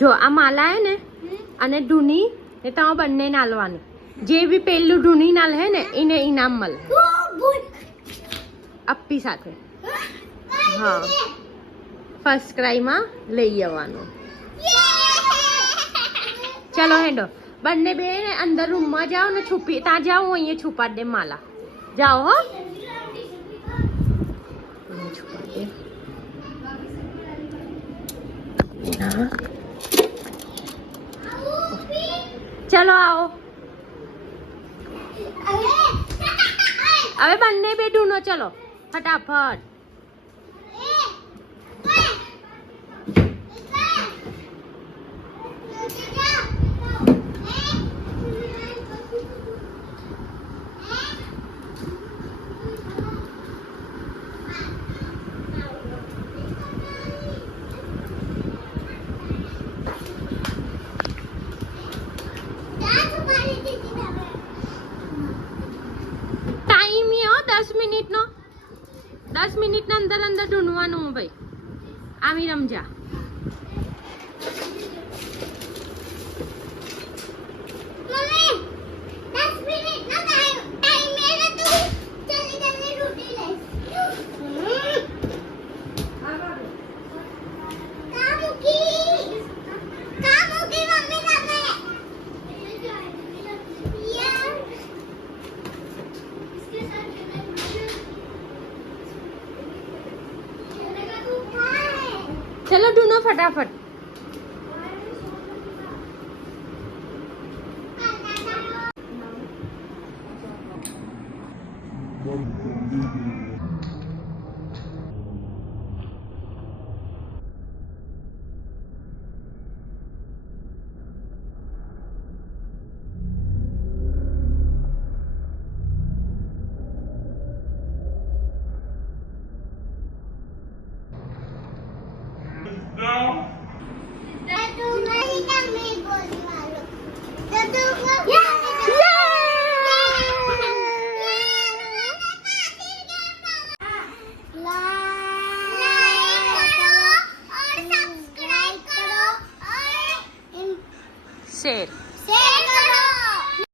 જો આ માલા હે ને અને ઢૂની ને તમે બંને નાલવાની. જે બી પહેલું ઢૂની નાલ હે ને એને ઇનામ મળે અપ્પી સાથે. હા ફર્સ્ટ ક્રાઈમાં લઈ આવવાનું. ચલો હેડો બંને બે અંદર રૂમમાં જાઓ ને છુપી ત્યાં જાઓ અહીંયા છુપા દે માલા. જાઓ હો છુપા દે. ચલો આવો હવે બંને બે ઢૂંઢો. ચલો ફટાફટ. ટાઈમ હો 10 મિનિટનો. 10 મિનિટના અંદર અંદર ઢૂંઢવાનું ભાઈ. આમી રમજા. चलो ढूंढो फटाफट. शेर